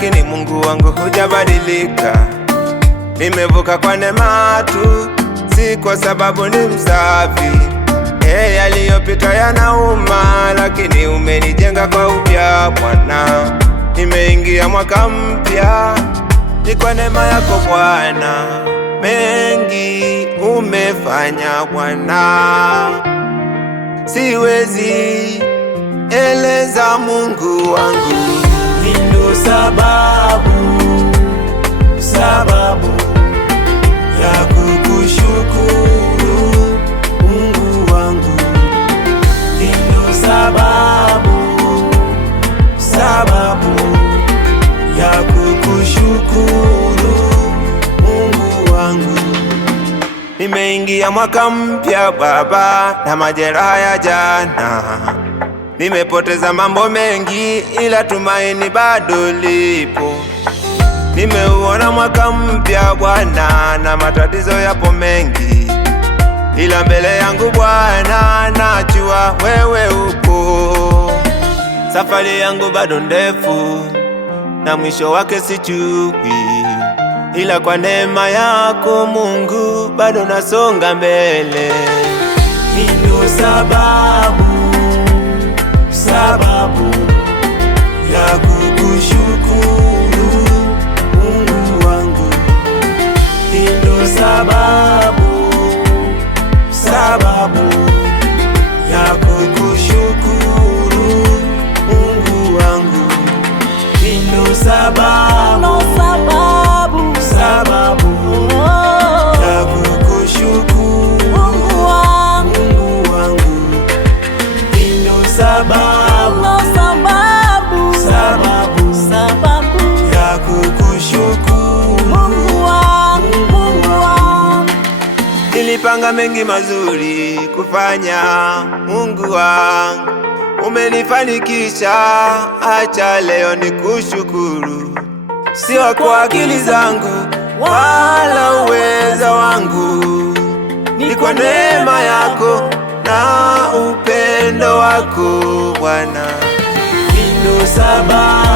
lakini Mungu wangu hujabadilika. Nimevuka kwa neema tu, si kwa sababu ni msafi. Yaliyopita yanauma, lakini umenijenga kwa upya Bwana. Nimeingia mwaka mpya, ni kwa neema yako Bwana. Mengi umefanya Bwana, siwezi eleza Mungu wangu. Ndio sababu ya kukushukuru Mungu wangu. Ndio sababu ya kukushukuru Mungu wangu. Nimeingia mwaka mpya Baba, na majeraha ya jana. Nimepoteza mambo mengi, ila tumaini bado lipo. Nimeuona mwaka mpya Bwana, na matatizo yapo mengi, ila mbele yangu Bwana najua wewe upo. Safari yangu bado ndefu, na mwisho wake sijui, ila kwa neema yako Mungu bado nasonga mbele. Ndio sababu ya kukushukuru Mungu wangu. Ndio sababu ya kukushukuru Mungu wangu. Ndio sababu ya kukushukuru Mungu wangu. Ndio sababu ya kukushukuru Mungu wangu. Nilipanga mengi mazuri kufanya Mungu wangu, umenifanikisha, acha leo nikushukuru. Sio kwa akili zangu wala uweza wangu, ni kwa neema yako na upendo wako Bwana. Ndio sababu